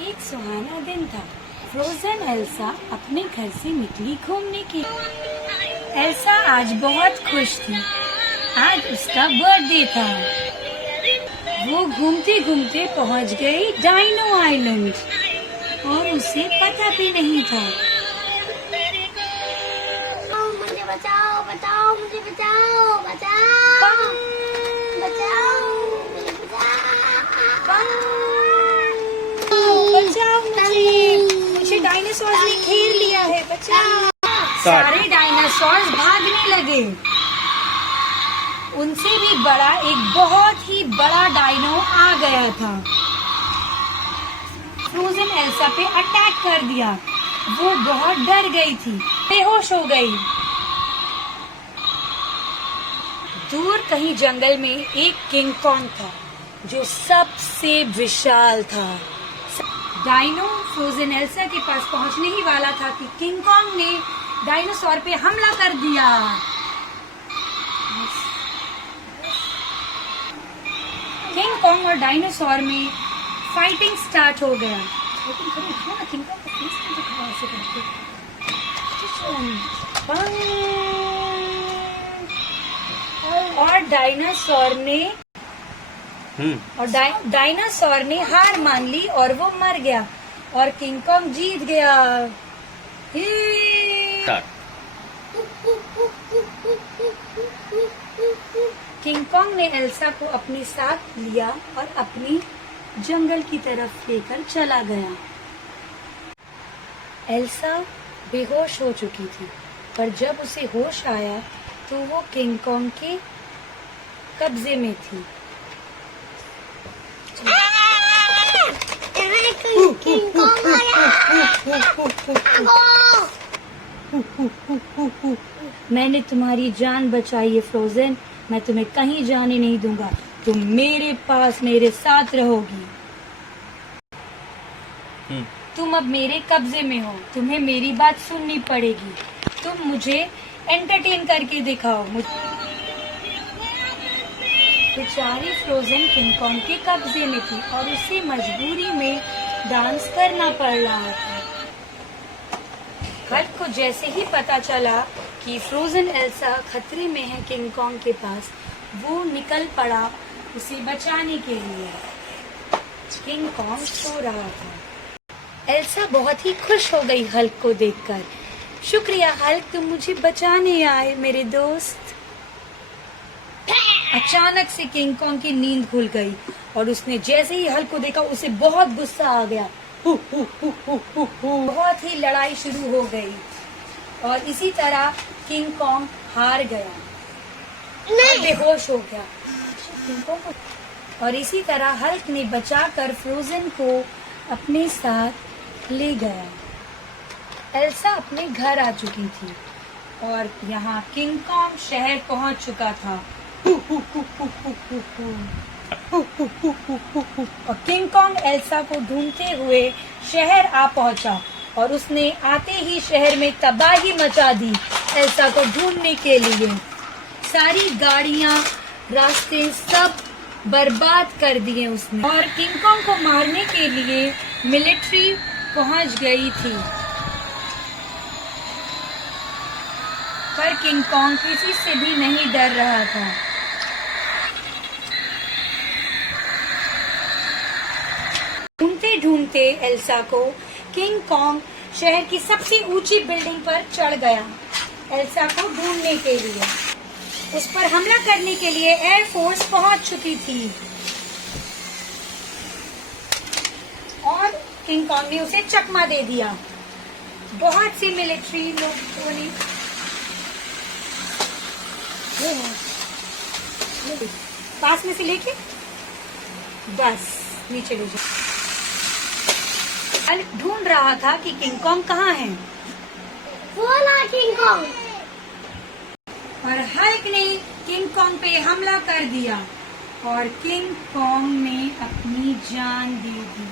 एक सुहाना दिन था। फ्रोजन एल्सा अपने घर से निकली घूमने के लिए। एल्सा आज बहुत खुश थी। आज उसका बर्थडे था। वो घूमते घूमते पहुंच गई डाइनो आइलैंड और उसे पता भी नहीं था। मुझे बचाओ बचाओ मुझे बचाओ बचाओ बचाओ मुझे बचाओ मुझे डायनासोर ने घेर लिया है, बचाओ। सारे डायनासोर भागने लगे। उनसे भी बड़ा एक बहुत ही बड़ा डायनो आ गया था। फ्रोजन एल्सा पे अटैक कर दिया। वो बहुत डर गई थी, बेहोश हो गई। दूर कहीं जंगल में एक किंग कॉन्ग था जो सबसे विशाल था। डायनो फ्रोजन एल्सा के पास पहुंचने ही वाला था कि किंग कॉन्ग ने डायनासोर पे हमला कर दिया। किंग कॉन्ग और डायनासोर में फाइटिंग स्टार्ट हो गया। और डायनासोर ने हार मान ली और वो मर गया और किंग कॉन्ग जीत गया। किंग कॉन्ग ने एल्सा को अपने साथ लिया और अपनी जंगल की तरफ लेकर चला गया। एल्सा बेहोश हो चुकी थी, पर जब उसे होश आया तो वो किंग कॉन्ग के कब्जे में थी। किंग कॉन्ग मैंने तुम्हारी जान बचाई है फ्रोजन, मैं तुम्हें कहीं जाने नहीं दूंगा। तुम मेरे पास मेरे साथ रहोगी। तुम अब मेरे कब्जे में हो, तुम्हें मेरी बात सुननी पड़ेगी। तुम मुझे एंटरटेन करके दिखाओ। बेचारी फ्रोजन किंग कॉन्ग के कब्जे में थी और उसे मजबूरी में डांस करना पड़ रहा था। हल्क को जैसे ही पता चला कि फ्रोजन एल्सा खतरे में है किंग कॉन्ग के पास, वो निकल पड़ा उसे बचाने के लिए। किंग कॉन्ग सो रहा था। एल्सा बहुत ही खुश हो गई हल्क को देखकर। शुक्रिया हल्क, तुम मुझे बचाने आए मेरे दोस्त। अचानक से किंग कॉन्ग की नींद खुल गई और उसने जैसे ही हल्क को देखा उसे बहुत गुस्सा आ गया। बहुत ही लड़ाई शुरू हो गई और इसी तरह किंग कॉन्ग हार गया, बेहोश हो गया। और इसी तरह हल्क ने बचाकर फ्रोजन को अपने साथ ले गया। एल्सा अपने घर आ चुकी थी और यहाँ किंग कॉन्ग शहर पहुंच चुका था। और किंग कॉन्ग एल्सा को ढूंढते हुए शहर आ पहुंचा और उसने आते ही शहर में तबाही मचा दी। एल्सा को ढूंढने के लिए सारी गाड़ियां, रास्ते सब बर्बाद कर दिए उसने। और किंग कॉन्ग को मारने के लिए मिलिट्री पहुंच गई थी, पर किंग कॉन्ग किसी से भी नहीं डर रहा था। ढूंढते ढूंढते एल्सा को किंग कॉन्ग शहर की सबसे ऊंची बिल्डिंग पर चढ़ गया। एल्सा को ढूंढने के लिए, उस पर हमला करने के लिए एयरफोर्स पहुंच चुकी थी और किंग कॉन्ग ने उसे चकमा दे दिया। बहुत सी मिलिट्री लोगों ने पास में से लेके बस नीचे ले जाओ। हल्क ढूंढ रहा था कि किंग कॉन्ग कहाँ है। बोला किंग कॉन्ग। और हल्क ने किंग कॉन्ग पे हमला कर दिया और किंग कॉन्ग ने अपनी जान दे दी।